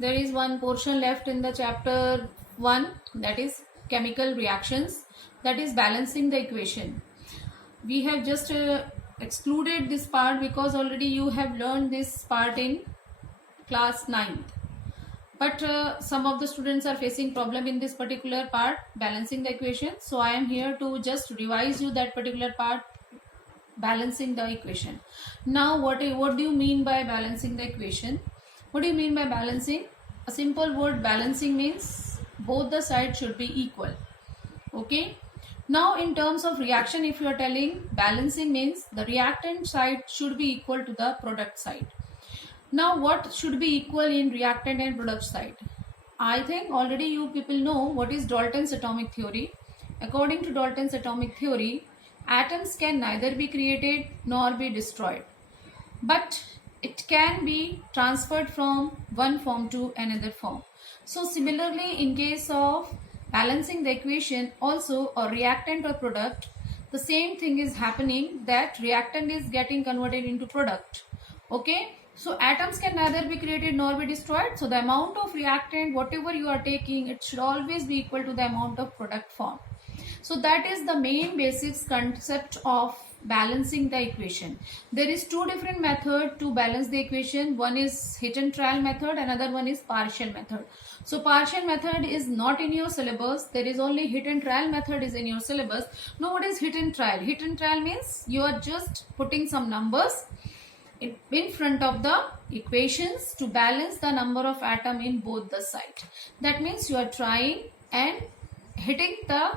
there is one portion left in the chapter 1, that is chemical reactions, that is balancing the equation. We have just excluded this part because already you have learned this part in class 9th. But some of the students are facing problem in this particular part, balancing the equation. So I am here to just revise you that particular part, balancing the equation. Now what do you mean by balancing the equation? What do you mean by balancing? A simple word, balancing means both the sides should be equal. Okay. Now in terms of reaction, if you are telling balancing means the reactant side should be equal to the product side. Now what should be equal in reactant and product side? I think already you people know what is Dalton's atomic theory. According to Dalton's atomic theory, atoms can neither be created nor be destroyed, but it can be transferred from one form to another form. So similarly, in case of balancing the equation, also a reactant or product, the same thing is happening, that reactant is getting converted into product. Okay. So atoms can neither be created nor be destroyed. So the amount of reactant, whatever you are taking, it should always be equal to the amount of product form. So that is the main basics concept of balancing the equation. There is two different methods to balance the equation. One is hit and trial method, another one is partial method. So partial method is not in your syllabus. There is only hit and trial method is in your syllabus. Now what is hit and trial? Hit and trial means you are just putting some numbers in front of the equations to balance the number of atom in both the sides. That means you are trying and hitting the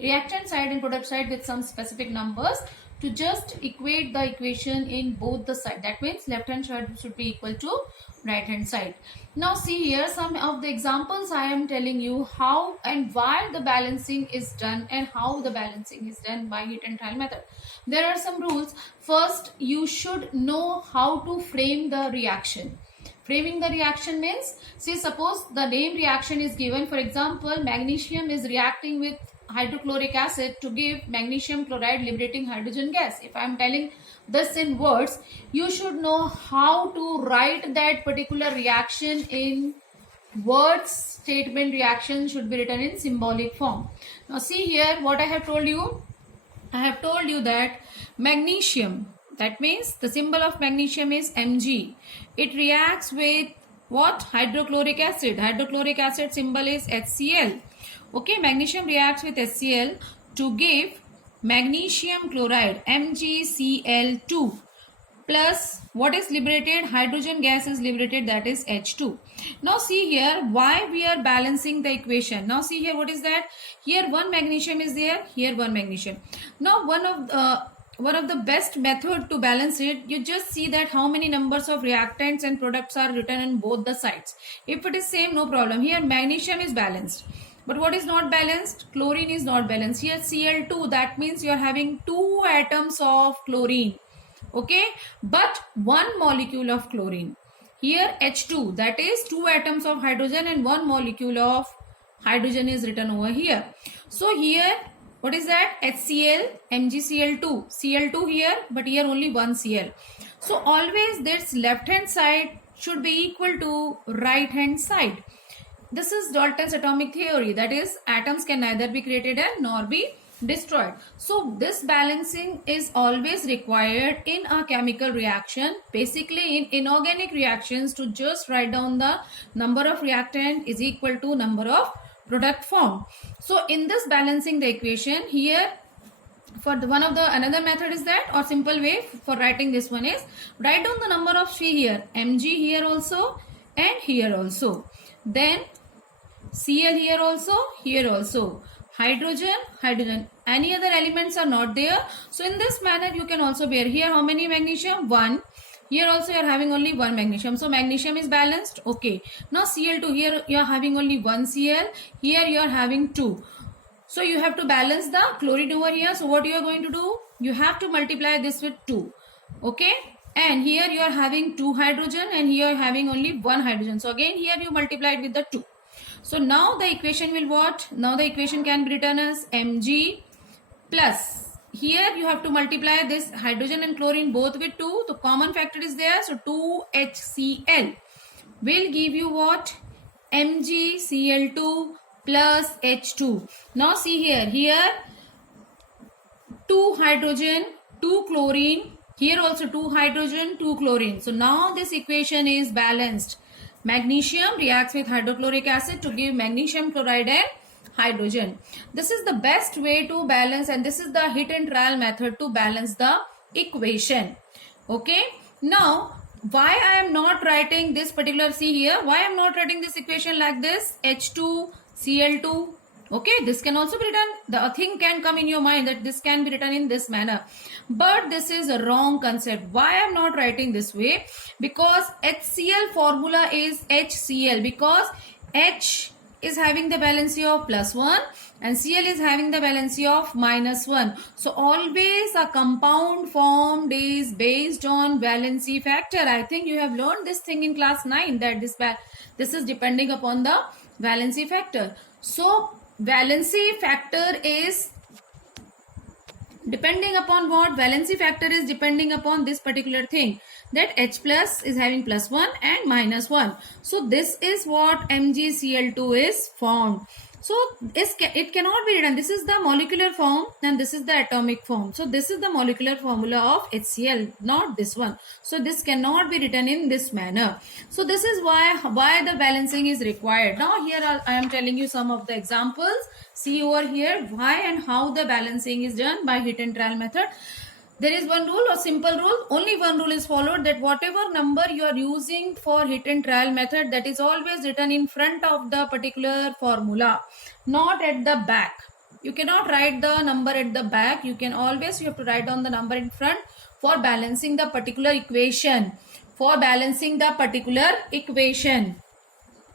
reactant side and product side with some specific numbers to just equate the equation in both the side. That means left hand side should be equal to right hand side. Now see here some of the examples I am telling you how and why the balancing is done and how the balancing is done by hit and trial method. There are some rules. First, you should know how to frame the reaction. Framing the reaction means, see, suppose the name reaction is given. For example, magnesium is reacting with hydrochloric acid to give magnesium chloride liberating hydrogen gas. If I am telling this in words, you should know how to write that particular reaction in words. Statement reaction should be written in symbolic form. Now see here what I have told you. I have told you that magnesium, that means the symbol of magnesium is Mg. It reacts with what? Hydrochloric acid. Hydrochloric acid symbol is HCl. Okay, magnesium reacts with HCl to give magnesium chloride MgCl2 plus what is liberated? Hydrogen gas is liberated, that is H2. Now see here why we are balancing the equation. Now see here what is that? Here one magnesium is there, here one magnesium. Now one of the best method to balance it, you just see that how many numbers of reactants and products are written on both the sides. If it is same, no problem. Here magnesium is balanced. But what is not balanced? Chlorine is not balanced. Here Cl2, that means you are having 2 atoms of chlorine. Okay, but 1 molecule of chlorine. Here H2, that is 2 atoms of hydrogen and 1 molecule of hydrogen is written over here. So here what is that? HCl, MgCl2, Cl2 here, but here only 1 Cl. So always this left hand side should be equal to right hand side. This is Dalton's atomic theory, that is atoms can neither be created and nor be destroyed. So this balancing is always required in a chemical reaction. Basically in inorganic reactions, to just write down the number of reactant is equal to number of product form. So in this balancing the equation here, for the another method is that, or simple way for writing this one is, write down the number of C here, Mg here also and here also, then Cl here also, hydrogen, any other elements are not there. So in this manner you can also bear. Here how many magnesium? 1. Here also you are having only 1 magnesium. So magnesium is balanced. Okay. Now Cl2, here you are having only 1 Cl. Here you are having 2. So you have to balance the chlorine over here. So what you are going to do? You have to multiply this with 2. Okay. And here you are having 2 hydrogen and here you are having only 1 hydrogen. So again here you multiply it with the 2. So now the equation will what? Now the equation can be written as Mg plus, here you have to multiply this hydrogen and chlorine both with 2. The common factor is there. So 2HCl will give you what? MgCl2 plus H2. Now see here 2 hydrogen, 2 chlorine, here also 2 hydrogen, 2 chlorine. So now this equation is balanced. Magnesium reacts with hydrochloric acid to give magnesium chloride and hydrogen. This is the best way to balance, and this is the hit and trial method to balance the equation. Okay. Now why I am not writing this particular, see here, why I am not writing this equation like this, H2Cl2. Okay, this can also be written, the thing can come in your mind that this can be written in this manner, but this is a wrong concept. Why I am not writing this way? Because HCl formula is HCl, because H is having the valency of +1 and Cl is having the valency of -1. So always a compound formed is based on valency factor. I think you have learned this thing in class 9, that this is depending upon the valency factor. So valency factor is depending upon what? Valency factor is depending upon this particular thing, that H plus is having +1 and -1. So this is what MgCl2 is formed. So it cannot be written. This is the molecular form and this is the atomic form. So this is the molecular formula of HCl, not this one. So this cannot be written in this manner. So this is why the balancing is required. Now here I am telling you some of the examples. See over here why and how the balancing is done by hit and trial method. There is one rule, or simple rule, only one rule is followed, that whatever number you are using for hit and trial method, that is always written in front of the particular formula, not at the back. You cannot write the number at the back. You have to write down the number in front for balancing the particular equation.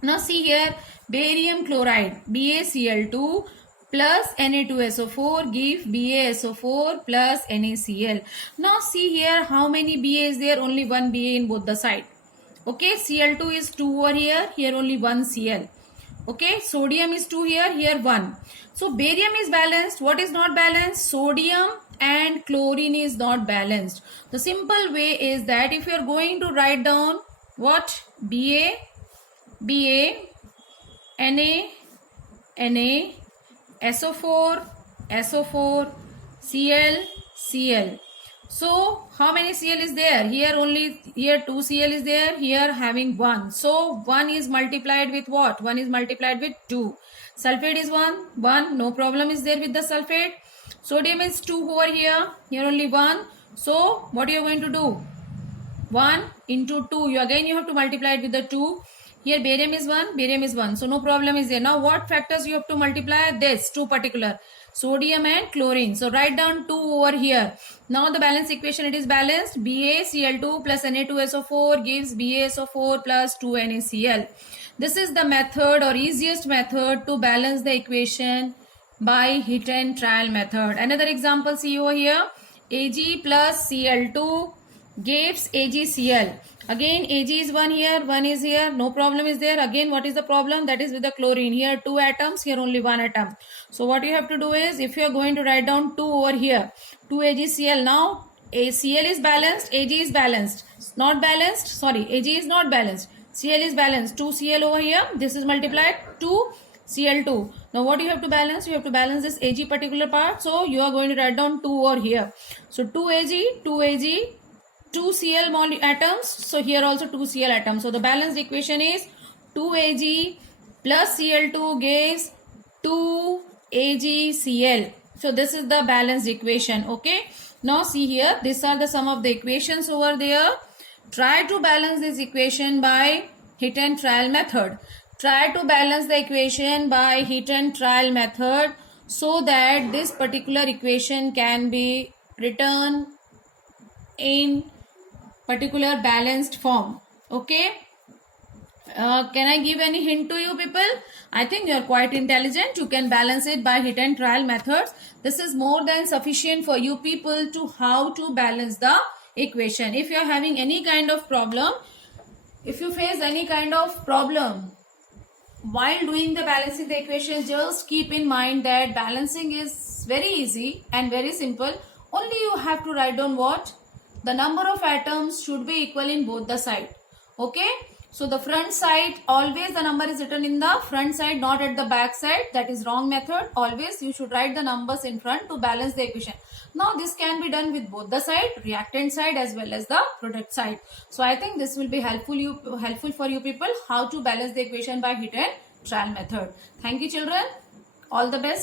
Now see here, barium chloride, BaCl2 plus Na2SO4 give BaSO4 plus NaCl. Now see here how many Ba is there? Only one Ba in both the side. Okay, Cl2 is 2 over here, here only one Cl. Okay, sodium is 2 here, here 1. So barium is balanced. What is not balanced? Sodium and chlorine is not balanced. The simple way is that if you are going to write down what? Ba, Na, SO4, Cl. So how many Cl is there? Here 2 Cl is there, here having 1. So 1 is multiplied with what? 1 is multiplied with 2. Sulfate is 1, no problem is there with the sulfate. Sodium is 2 over here, here only 1. So what you are going to do? 1 into 2, you have to multiply it with the 2. Here barium is 1, so no problem is there. Now what factors you have to multiply? This, 2 particular, sodium and chlorine. So write down 2 over here. Now the balance equation, it is balanced. BaCl2 plus Na2SO4 gives BaSO4 plus 2 NaCl. This is the method or easiest method to balance the equation by hit and trial method. Another example, see over here, Ag plus Cl2 gives AgCl. Again Ag is 1 here, 1 is here, no problem is there. Again what is the problem? That is with the chlorine. Here 2 atoms, here only 1 atom. So what you have to do is, if you are going to write down 2 over here, 2 AgCl. Now Cl is balanced, Ag is balanced. Not balanced, sorry, Ag is not balanced, Cl is balanced. 2 Cl over here, this is multiplied, 2 Cl2. Now what you have to balance? You have to balance this Ag particular part. So you are going to write down 2 over here. So 2 Ag, 2 Cl atoms. So here also 2 Cl atoms. So the balanced equation is 2 Ag plus Cl2 gives 2 AgCl. So this is the balanced equation. Okay. Now see here, these are the some of the equations over there. Try to balance this equation by hit and trial method. Try to balance the equation by hit and trial method so that this particular equation can be written in particular balanced form. Okay. Can I give any hint to you people? I think you are quite intelligent. You can balance it by hit and trial methods. This is more than sufficient for you people to how to balance the equation. If you are having any kind of problem, if you face any kind of problem while doing the balancing the equation, just keep in mind that balancing is very easy and very simple. Only you have to write down what? The number of atoms should be equal in both the side. Okay. So the front side, always the number is written in the front side, not at the back side. That is wrong method. Always you should write the numbers in front to balance the equation. Now this can be done with both the side, reactant side as well as the product side. So I think this will be helpful for you people how to balance the equation by hit and trial method. Thank you children. All the best.